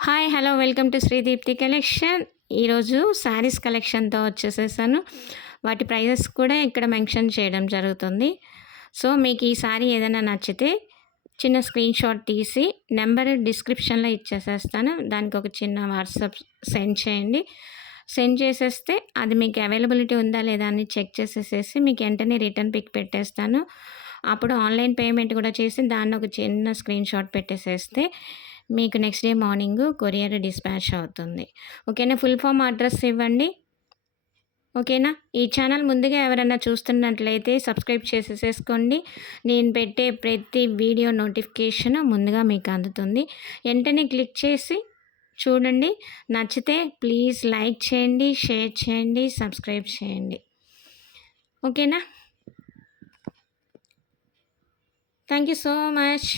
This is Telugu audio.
Hi! Hello! Welcome to Sreedeepti collection. ఈరోజు శారీస్ కలెక్షన్‌తో వచ్చేసేసాను. వాటి ప్రైజెస్ కూడా ఇక్కడ మెన్షన్ చేయడం జరుగుతుంది. సో, మీకు ఈ శారీ ఏదైనా నచ్చితే చిన్న స్క్రీన్‌షాట్ తీసి నంబర్ డిస్క్రిప్షన్‌లో ఇచ్చేసేస్తాను. దానికి ఒక చిన్న వాట్సాప్ సెండ్ చేయండి. సెండ్ చేసేస్తే అది మీకు అవైలబిలిటీ ఉందా లేదా అని చెక్ చేసేసేసి మీకు వెంటనే రిటర్న్ పిక్ పెట్టేస్తాను. అప్పుడు ఆన్‌లైన్ పేమెంట్ కూడా చేసి దాన్ని ఒక చిన్న స్క్రీన్‌షాట్ పెట్టేసేస్తే మీకు next day morning courier dispatch అవుతుంది. ఓకేనా? ఫుల్ ఫామ్ అడ్రస్ ఇవ్వండి. ఓకేనా? ఈ ఛానల్ ముందుగా ఎవరైనా చూస్తున్నట్లయితే సబ్స్క్రైబ్ చేసేసేసుకోండి. నేను పెట్టే ప్రతి వీడియో నోటిఫికేషన్ ముందుగా మీకు అందుతుంది. వెంటనే క్లిక్ చేసి చూడండి. నచ్చితే ప్లీజ్ లైక్ చేయండి, షేర్ చేయండి, సబ్స్క్రైబ్ చేయండి. ఓకేనా? Thank you so much.